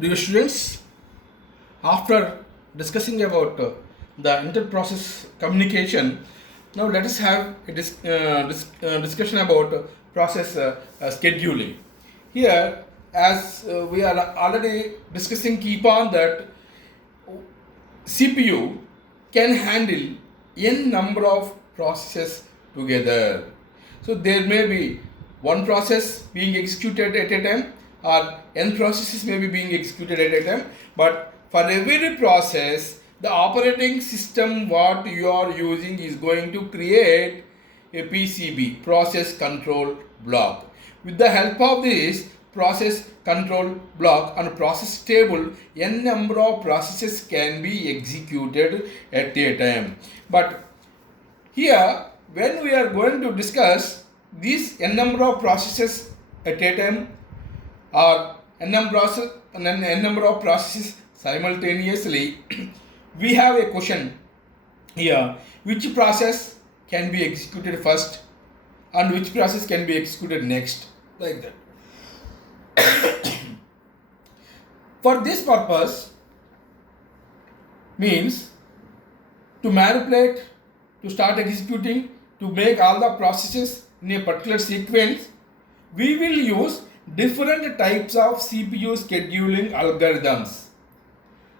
Dear students, after discussing about the inter-process communication, now let us have a discussion about process scheduling. Here, as we are already discussing, keep on that CPU can handle n number of processes together. So there may be one process being executed at a time or n processes may be being executed at a time, but for every process the operating system what you are using is going to create a PCB, process control block. With the help of this process control block and process table, n number of processes can be executed at a time. But here, when we are going to discuss these n number of processes at a time or n number of processes simultaneously, we have a question here: which process can be executed first and which process can be executed next, like that. For this purpose means to manipulate, to start executing, to make all the processes in a particular sequence, we will use different types of CPU scheduling algorithms.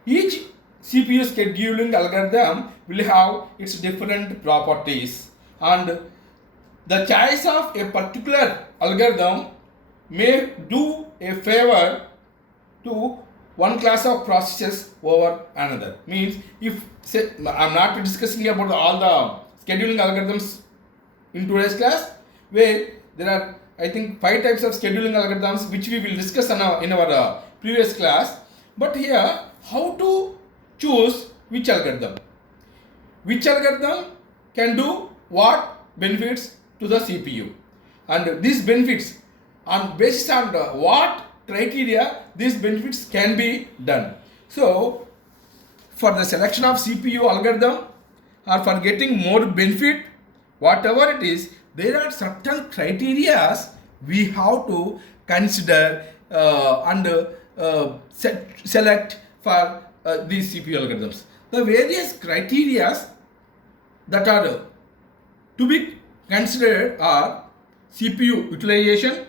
Each CPU scheduling algorithm will have its different properties, and the choice of a particular algorithm may do a favor to one class of processes over another. Means if say, I'm not discussing about all the scheduling algorithms in today's class, where there are I think 5 types of scheduling algorithms which we will discuss in our previous class. But here, how to choose which algorithm? Which algorithm can do what benefits to the CPU, and these benefits on based on what criteria these benefits can be done. So for the selection of CPU algorithm or for getting more benefit, whatever it is, there are certain criterias we have to consider and select for these CPU algorithms. The various criterias that are to be considered are CPU utilization,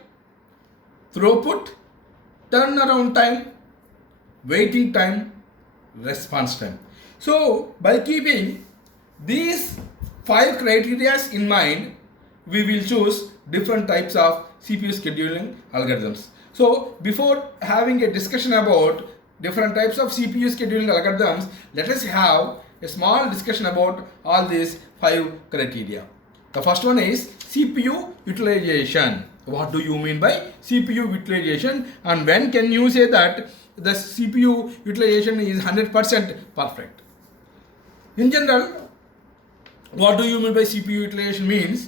throughput, turnaround time, waiting time, response time. So by keeping these 5 criteria in mind, we will choose different types of CPU scheduling algorithms. So before having a discussion about different types of CPU scheduling algorithms, let us have a small discussion about all these 5 criteria. The first one is CPU utilization. What do you mean by CPU utilization, and when can you say that the CPU utilization is 100% perfect? In general, what do you mean by CPU utilization means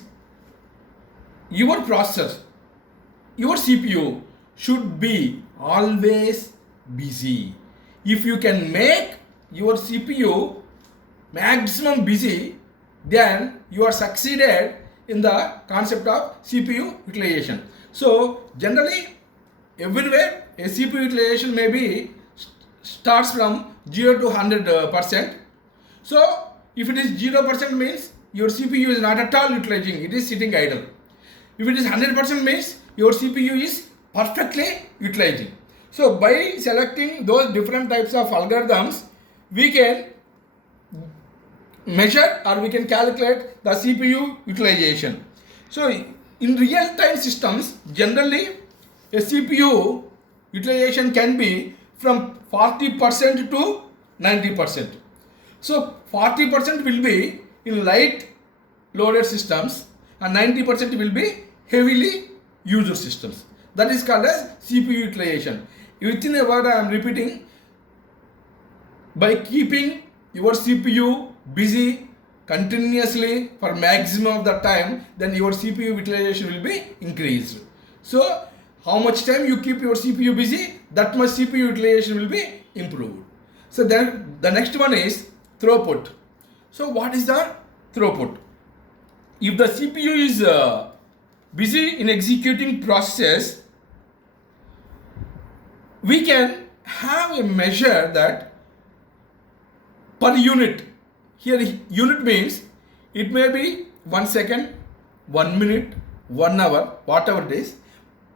your processor, your CPU should be always busy. If you can make your CPU maximum busy, then you are succeeded in the concept of CPU utilization. So generally everywhere a CPU utilization may be starts from 0 to 100%. So if it is 0% means your CPU is not at all utilizing, it is sitting idle. If it is 100% means your CPU is perfectly utilizing. So by selecting those different types of algorithms, we can measure or we can calculate the CPU utilization. So in real time systems, generally a CPU utilization can be from 40% to 90%. So 40% will be in light loaded systems and 90% will be heavily used systems. That is called as CPU utilization. Within a word I am repeating, by keeping your CPU busy continuously for maximum of the time, then your CPU utilization will be increased. So how much time you keep your CPU busy, that much CPU utilization will be improved. So then the next one is throughput. So what is the throughput? If the CPU is busy in executing process, we can have a measure that per unit. Here unit means it may be 1 second, 1 minute, 1 hour, whatever it is.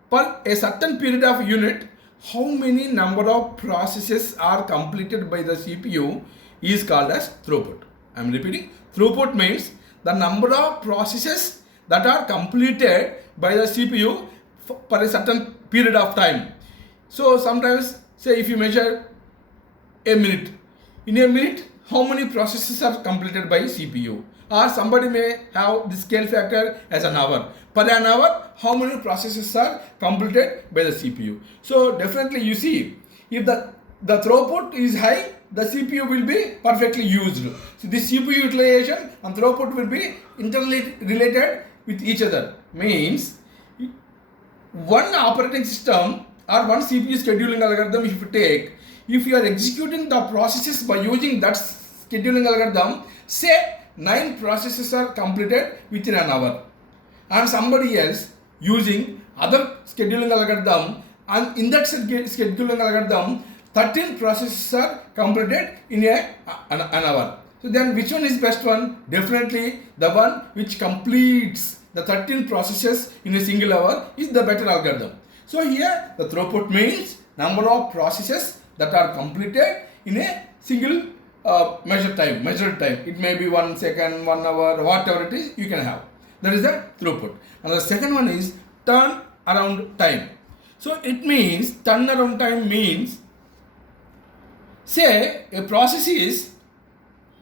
Per a certain period of unit, how many number of processes are completed by the CPU is called as throughput. I am repeating, throughput means the number of processes that are completed by the CPU for a certain period of time. So sometimes, say if you measure a minute, in a minute how many processes are completed by CPU, or somebody may have the scale factor as an hour. Per an hour, how many processes are completed by the CPU. So definitely you see, if the throughput is high, the CPU will be perfectly used. So this CPU utilization and throughput will be interrelated with each other. Means one operating system or one CPU scheduling algorithm if you take, if you are executing the processes by using that scheduling algorithm, say 9 processes are completed within an hour, and somebody else using other scheduling algorithm, and in that scheduling algorithm 13 processes are completed in an hour. So then which one is best one? Definitely the one which completes the 13 processes in a single hour is the better algorithm. So here the throughput means number of processes that are completed in a single measured time. It may be 1 second, 1 hour, whatever it is, you can have. That is the throughput. And the second one is turnaround time. So it means, turnaround time means, say a process is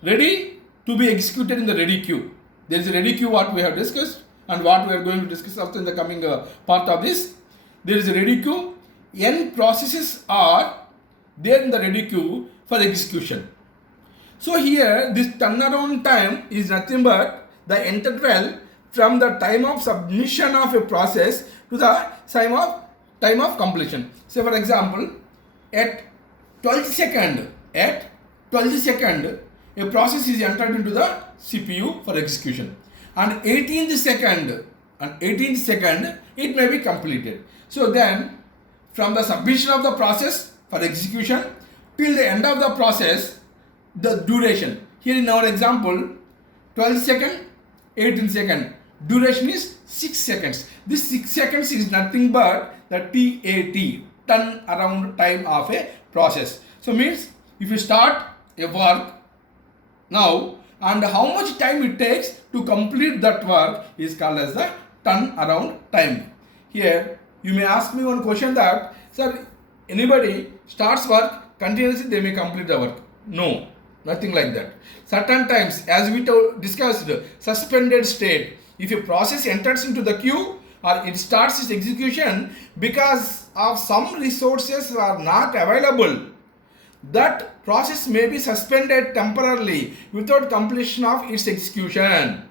ready to be executed in the ready queue. There is a ready queue what we have discussed and what we are going to discuss also in the coming part of this. There is a ready queue. N processes are there in the ready queue for execution. So here this turnaround time is nothing but the interval from the time of submission of a process to the time of completion. Say for example, at 12th second, a process is entered into the CPU for execution, and 18th second, it may be completed. So then, from the submission of the process for execution till the end of the process, the duration. Here in our example, 12 second, 18 second. Duration is 6 seconds. This 6 seconds is nothing but the TAT, turnaround time of a process. So means if you start a work now, and how much time it takes to complete that work is called as the turnaround time. Here you may ask me one question that, sir, anybody starts work continuously, they may complete the work. No, nothing like that. Certain times, as we discussed, suspended state, if a process enters into the queue or it starts its execution because of some resources are not available, that process may be suspended temporarily without completion of its execution.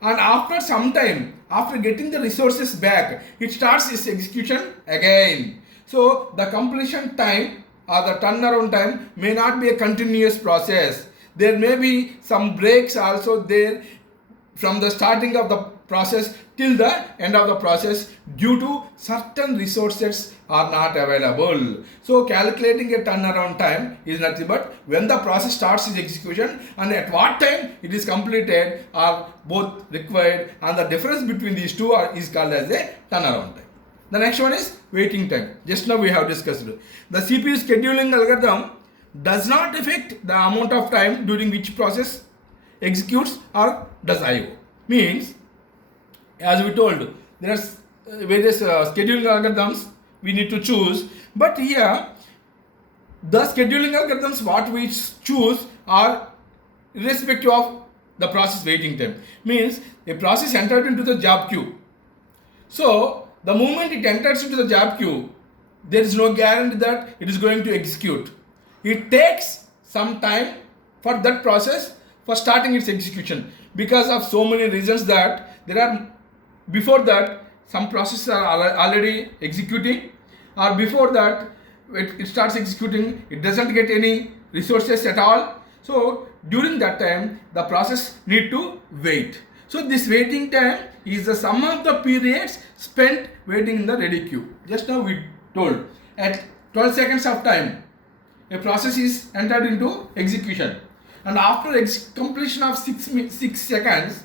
And after some time, after getting the resources back, it starts its execution again. So the completion time or the turnaround time may not be a continuous process. There may be some breaks also there from the starting of the process till the end of the process due to certain resources are not available. So calculating a turnaround time is nothing but when the process starts its execution and at what time it is completed are both required, and the difference between these two is called as a turnaround time. The next one is waiting time. Just now we have discussed. The CPU scheduling algorithm does not affect the amount of time during which process executes or does I/O. Means, as we told, there are various scheduling algorithms we need to choose, but here the scheduling algorithms what we choose are irrespective of the process waiting time. Means a process entered into the job queue. So the moment it enters into the job queue, there is no guarantee that it is going to execute. It takes some time for that process for starting its execution because of so many reasons that there are, before that some processes are already executing, or before that it starts executing, it doesn't get any resources at all. So during that time the process need to wait. So this waiting time is the sum of the periods spent waiting in the ready queue. Just now we told at 12 seconds of time, a process is entered into execution, and after completion of 6 seconds,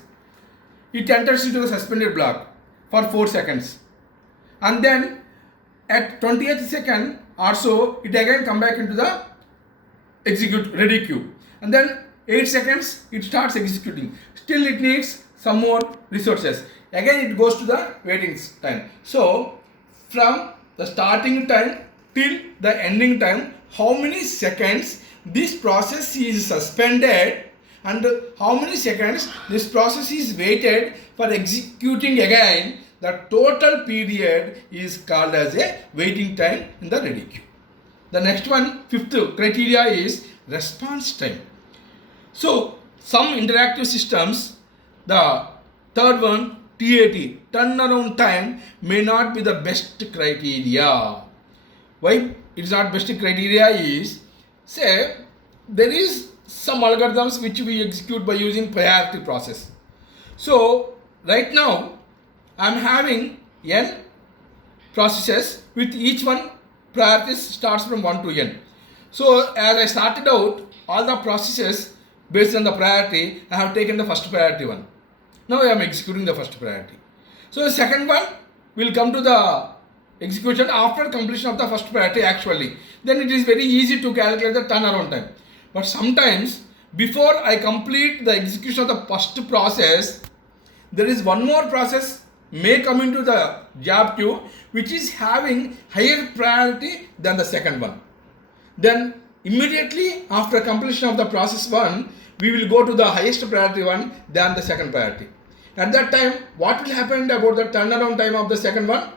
it enters into the suspended block for 4 seconds, and then at 20th second or so, it again come back into the execute ready queue, and then 8 seconds it starts executing. Still it needs some more resources. Again it goes to the waiting time. So from the starting time till the ending time, how many seconds this process is suspended and how many seconds this process is waited for executing again, the total period is called as a waiting time in the ready queue. The next one, fifth criteria is response time. So some interactive systems, the third one, TAT, turnaround time, may not be the best criteria. Why it is not best criteria is, say there is some algorithms which we execute by using priority process. So right now I am having n processes with each one priority starts from 1 to n. So as I started out, all the processes based on the priority, I have taken the first priority one. Now I am executing the first priority. So the second one will come to the execution after completion of the first priority actually. Then it is very easy to calculate the turnaround time. But sometimes before I complete the execution of the first process, there is one more process may come into the job queue which is having higher priority than the second one. Then immediately after completion of the process 1, we will go to the highest priority one than the second priority. At that time, what will happen about the turnaround time of the second one?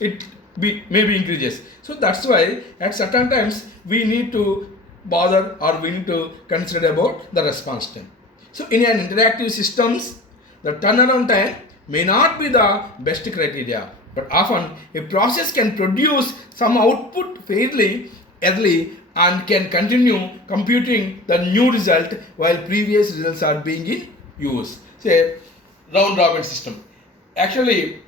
It maybe increases. So that's why at certain times we need to bother or we need to consider about the response time. So in an interactive systems, the turnaround time may not be the best criteria, but often a process can produce some output fairly early and can continue computing the new result while previous results are being in use. Say round robin system. Actually,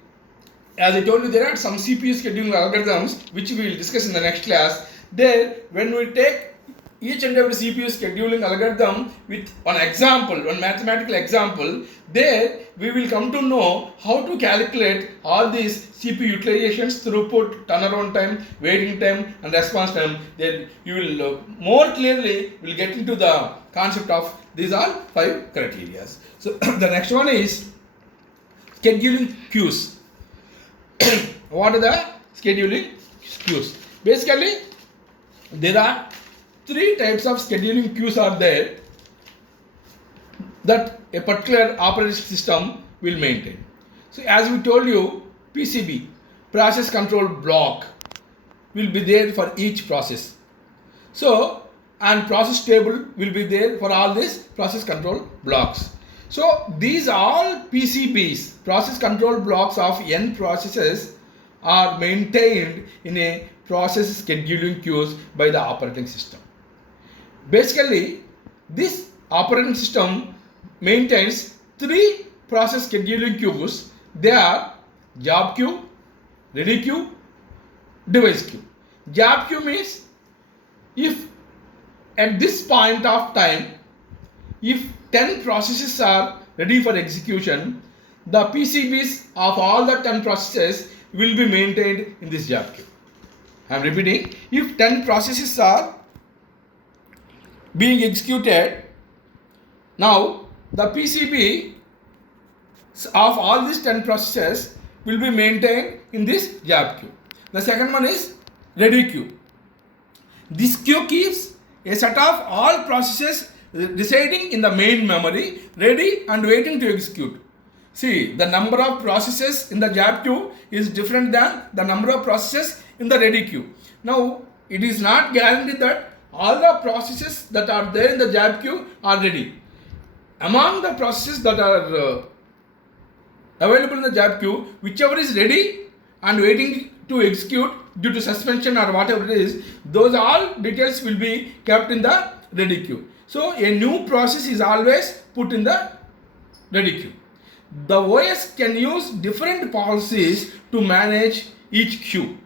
as I told you, there are some CPU scheduling algorithms which we will discuss in the next class. There, when we take each and every CPU scheduling algorithm with one example, one mathematical example, there we will come to know how to calculate all these CPU utilizations, throughput, turnaround time, waiting time and response time. Then you will more clearly will get into the concept of these are 5 criteria. So the next one is scheduling queues. What are the scheduling queues? Basically, there are 3 types of scheduling queues are there that a particular operating system will maintain. So as we told you, PCB, process control block, will be there for each process. So, and process table will be there for all these process control blocks. So these all PCBs, process control blocks of n processes, are maintained in a process scheduling queues by the operating system. Basically, this operating system maintains 3 process scheduling queues. They are job queue, ready queue, device queue. Job queue means if at this point of time, if 10 processes are ready for execution, the PCBs of all the 10 processes will be maintained in this job queue. I am repeating, if 10 processes are being executed, now the PCB of all these 10 processes will be maintained in this job queue. The second one is ready queue. This queue keeps a set of all processes residing in the main memory, ready and waiting to execute. See, the number of processes in the job queue is different than the number of processes in the ready queue. Now, it is not guaranteed that all the processes that are there in the job queue are ready. Among the processes that are available in the job queue, whichever is ready and waiting to execute due to suspension or whatever it is, those all details will be kept in the ready queue. So a new process is always put in the ready queue. The OS can use different policies to manage each queue.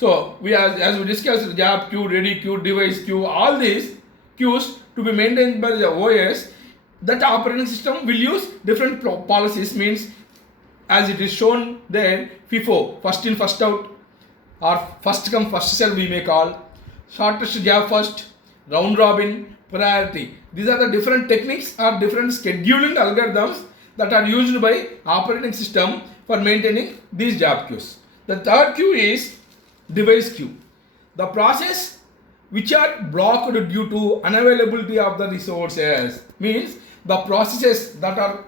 So we as we discussed, job queue, ready queue, device queue, all these queues to be maintained by the OS. That operating system will use different policies. Means as it is shown there, FIFO, first in first out, or first come first serve we may call, shortest job first, round robin, priority. These are the different techniques or different scheduling algorithms that are used by operating system for maintaining these job queues. The third queue is device queue. The process which are blocked due to unavailability of the resources, means the processes that are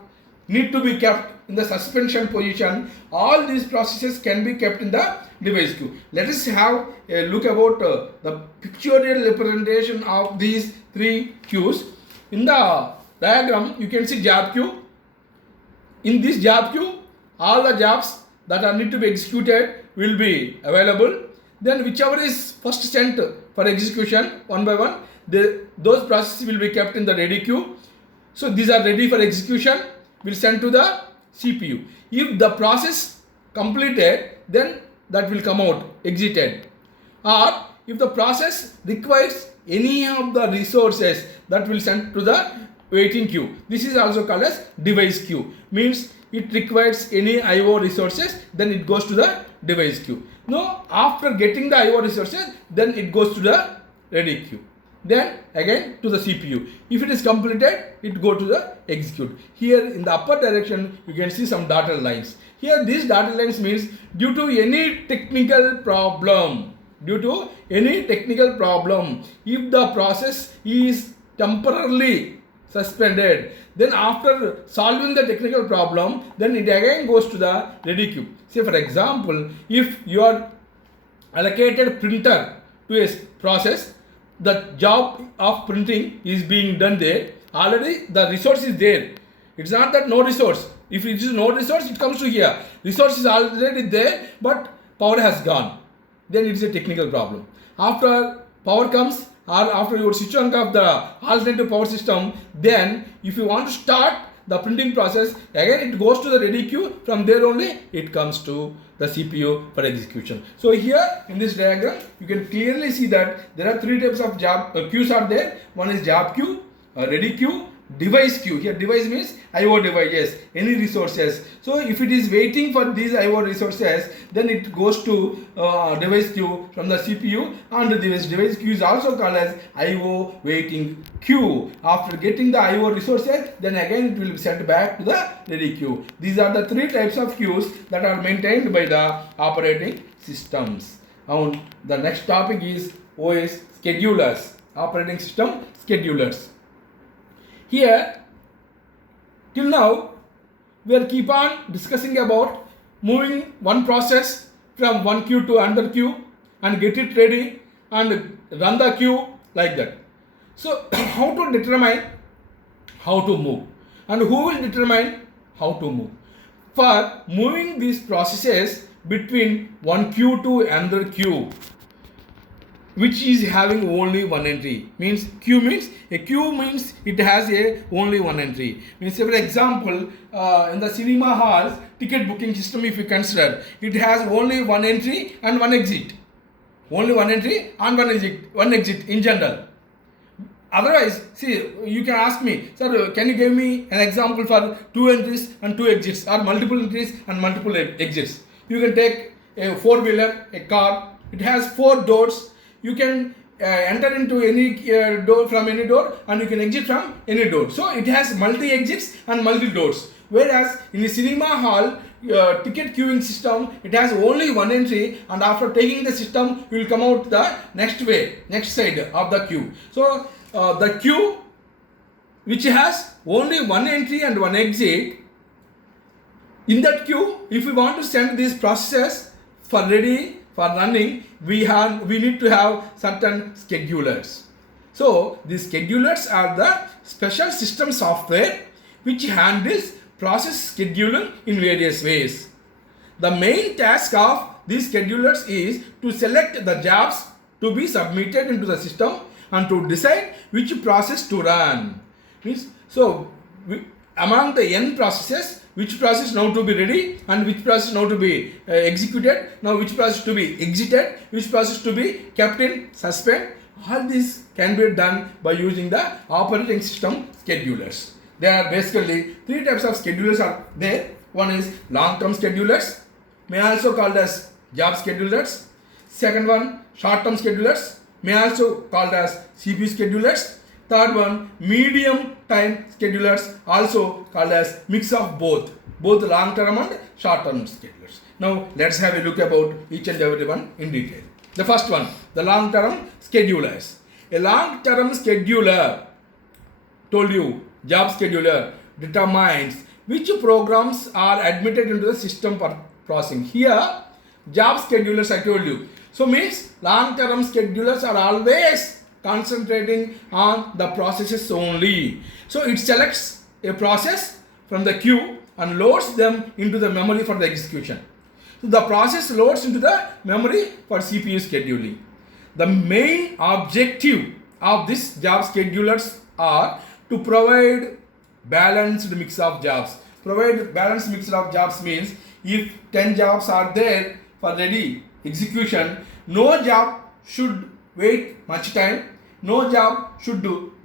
need to be kept in the suspension position, all these processes can be kept in the device queue. Let us have a look about the pictorial representation of these three queues. In the diagram you can see job queue. In this job queue, all the jobs that are need to be executed will be available. Then whichever is first sent for execution one by one, those processes will be kept in the ready queue. So these are ready for execution, will send to the CPU. If the process completed, then that will come out exited. Or if the process requires any of the resources, that will send to the waiting queue. This is also called as device queue. Means it requires any IO resources, then it goes to the device queue. Now after getting the IO resources, then it goes to the ready queue. Then again to the CPU. If it is completed, it go to the execute. Here in the upper direction you can see some dotted lines. Here these dotted lines means due to any technical problem, if the process is temporarily suspended, then after solving the technical problem, then it again goes to the ready queue. Say for example, if you are allocated printer to a process, the job of printing is being done there, already the resource is there. It's not that no resource. If it is no resource, it comes to here. Resource is already there, but power has gone. Then it is a technical problem. After power comes, or after you switch on off the alternative power system, then if you want to start the printing process, again it goes to the ready queue. From there only it comes to the CPU for execution. So here in this diagram you can clearly see that there are three types of job queues are there. One is job queue, ready queue, device queue. Here device means IO devices, any resources. So if it is waiting for these IO resources, then it goes to device queue from the CPU, and this device queue is also called as IO waiting queue. After getting the IO resources, then again it will be sent back to the ready queue. These are the three types of queues that are maintained by the operating systems. And the next topic is OS schedulers, operating system schedulers. Here, till now, we are keep on discussing about moving one process from one queue to another queue and get it ready and run the queue like that. So, how to determine how to move, and who will determine how to move? For moving these processes between one queue to another queue, which is having only one entry, means queue means it has only one entry. Means for example, in the cinema halls ticket booking system, if you consider, it has only one entry and one exit. Only one entry and one exit in general. Otherwise, see, you can ask me, sir, can you give me an example for two entries and two exits, or multiple entries and multiple exits? You can take a four-wheeler, a car. It has four doors. You can enter into any door from any door, and you can exit from any door. So it has multi exits and multi doors. Whereas in the cinema hall ticket queuing system, it has only one entry, and after taking the system, you will come out the next side of the queue. So the queue which has only one entry and one exit, in that queue, if we want to send these processes for running, we need to have certain schedulers. So these schedulers are the special system software which handles process scheduling in various ways. The main task of these schedulers is to select the jobs to be submitted into the system and to decide which process to run. Among the n processes, which process now to be ready and which process now to be executed, now which process to be exited, which process to be kept in suspend. All this can be done by using the operating system schedulers. There are basically three types of schedulers are there. One is long-term schedulers, may also called as job schedulers. Second one, short-term schedulers, may also called as CPU schedulers. Third one, medium time schedulers, also called as mix of both long-term and short-term schedulers. Now let's have a look about each and every one in detail. The first one, the long-term schedulers. A long-term scheduler, told you, job scheduler, determines which programs are admitted into the system for processing. Here, job schedulers I told you. So means long-term schedulers are always concentrating on the processes only. So it selects a process from the queue and loads them into the memory for the execution. So the process loads into the memory for CPU scheduling. The main objective of these job schedulers are to provide balanced mix of jobs. Provide balanced mix of jobs means if 10 jobs are there for ready execution, no job should wait much time, no job should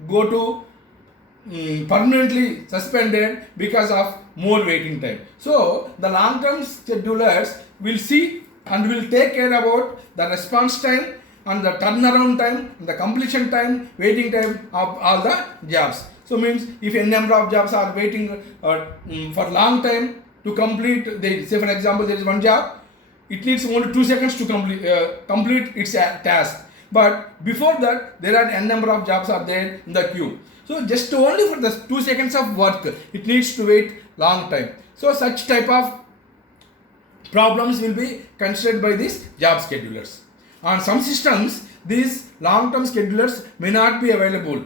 go to permanently suspended because of more waiting time. So the long-term schedulers will see and will take care about the response time and the turnaround time and the completion time, waiting time of all the jobs. So means if a number of jobs are waiting for long time to complete, say for example there is one job, it needs only 2 seconds to complete its task. But before that there are n number of jobs are there in the queue. So just only for the 2 seconds of work, it needs to wait long time. So such type of problems will be considered by these job schedulers. On some systems, these long-term schedulers may not be available.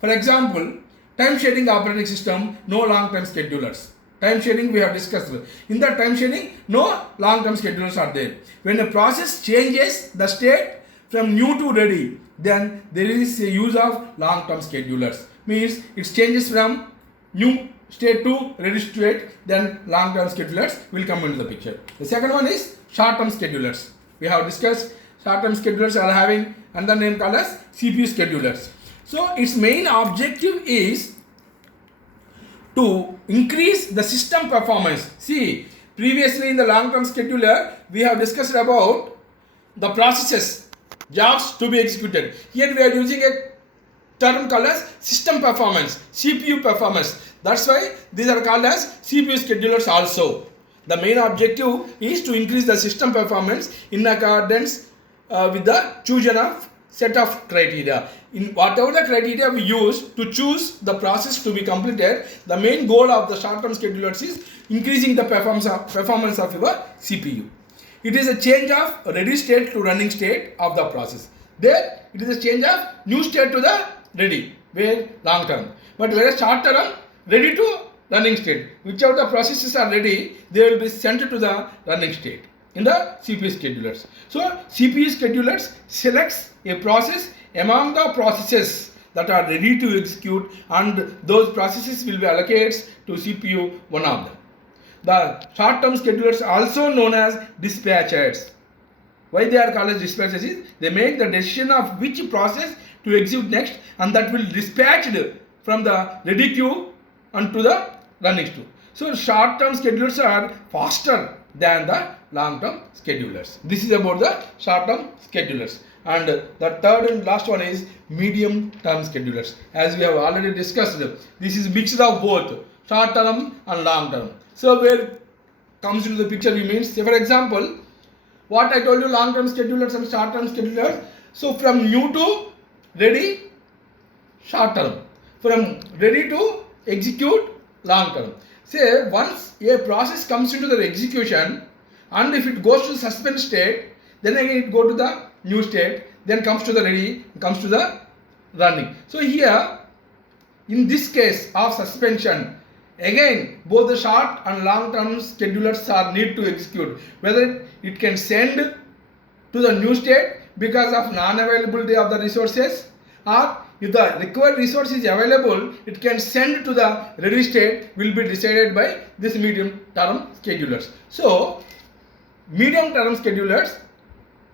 For example, time sharing operating system, no long-term schedulers. Time sharing we have discussed. In the time sharing, no long-term schedulers are there. When a process changes the state from new to ready, then there is a use of long-term schedulers. Means it changes from new state to ready state, then long-term schedulers will come into the picture. The second one is short-term schedulers. We have discussed short-term schedulers are having another name called as CPU schedulers. So its main objective is to increase the system performance. See, previously in the long-term scheduler, we have discussed about the processes, jobs to be executed. Here we are using a term called as system performance, CPU performance. That's why these are called as CPU schedulers also. The main objective is to increase the system performance in accordance with the choosing of set of criteria. In whatever the criteria we use to choose the process to be completed, the main goal of the short-term schedulers is increasing the performance of your CPU. It is a change of ready state to running state of the process. There it is a change of new state to the ready, where long term. But whereas short term, ready to running state. Whichever the processes are ready, they will be sent to the running state in the CPU schedulers. So CPU schedulers selects a process among the processes that are ready to execute, and those processes will be allocated to CPU, one of them. The short-term schedulers are also known as dispatchers. Why they are called as dispatchers is they make the decision of which process to execute next, and that will dispatched from the ready queue onto the running queue. So short-term schedulers are faster than the long-term schedulers. This is about the short-term schedulers. And the third and last one is medium-term schedulers. As we have already discussed, this is mixture of both short-term and long-term. So where comes into the picture, we mean, say for example, what I told you, long-term schedulers and short-term schedulers. So from new to ready, short-term. From ready to execute, long-term. Say once a process comes into the execution, and if it goes to suspend state, then again it go to the new state, then comes to the ready, comes to the running. So here, in this case of suspension, again both the short and long term schedulers are need to execute, whether it can send to the new state because of non-availability of the resources, or if the required resource is available, it can send to the ready state will be decided by this medium term schedulers. So medium term schedulers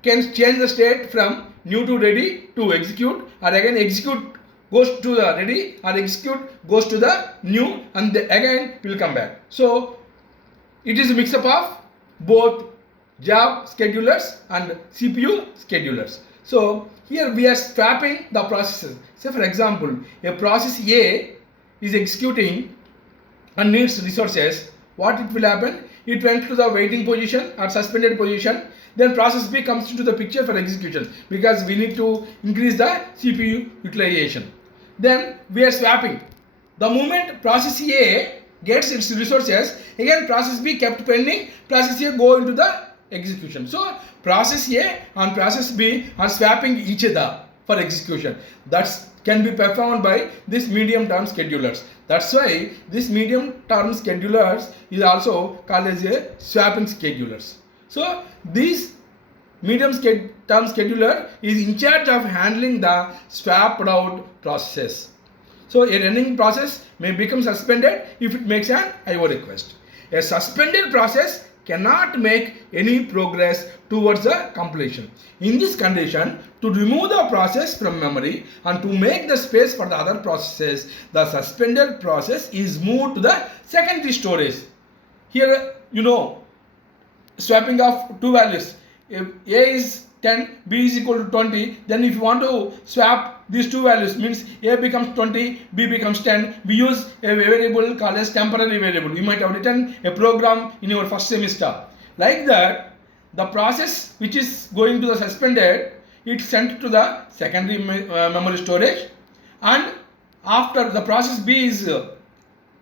can change the state from new to ready to execute, or again execute goes to the ready, or execute goes to the new, and again will come back. So it is a mix up of both job schedulers and CPU schedulers. So here we are swapping the processes. Say for example, a process A is executing and needs resources. What it will happen? It went to the waiting position or suspended position. Then process B comes into the picture for execution because we need to increase the CPU utilization. Then we are swapping. The moment process A gets its resources, again process B kept pending, process A go into the execution. So process A and process B are swapping each other for execution. That can be performed by this medium term schedulers. That's why this medium term schedulers is also called as a swapping schedulers. So this medium term scheduler is in charge of handling the swapped out processes. So a running process may become suspended if it makes an IO request. A suspended process cannot make any progress towards the completion. In this condition, to remove the process from memory and to make the space for the other processes, the suspended process is moved to the secondary storage. Here, swapping of two values. If A is 10, B is equal to 20, then if you want to swap these two values, means A becomes 20, B becomes 10, we use a variable called as temporary variable. You might have written a program in your first semester. Like that, the process which is going to the suspended, it's sent to the secondary memory storage, and after the process B is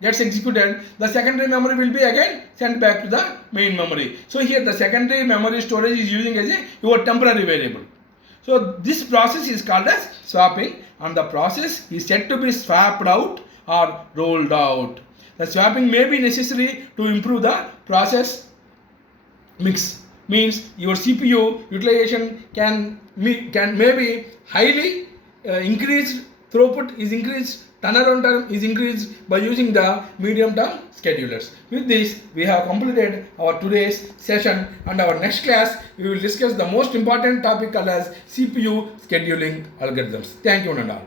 gets executed, the secondary memory will be again sent back to the main memory. So here the secondary memory storage is using as your temporary variable. So this process is called as swapping, and the process is said to be swapped out or rolled out. The swapping may be necessary to improve the process mix. Means your CPU utilization can maybe highly increased, throughput is increased, turnaround time is increased by using the medium term schedulers. With this, we have completed our today's session, and our next class we will discuss the most important topic called as CPU scheduling algorithms. Thank you, Nanda.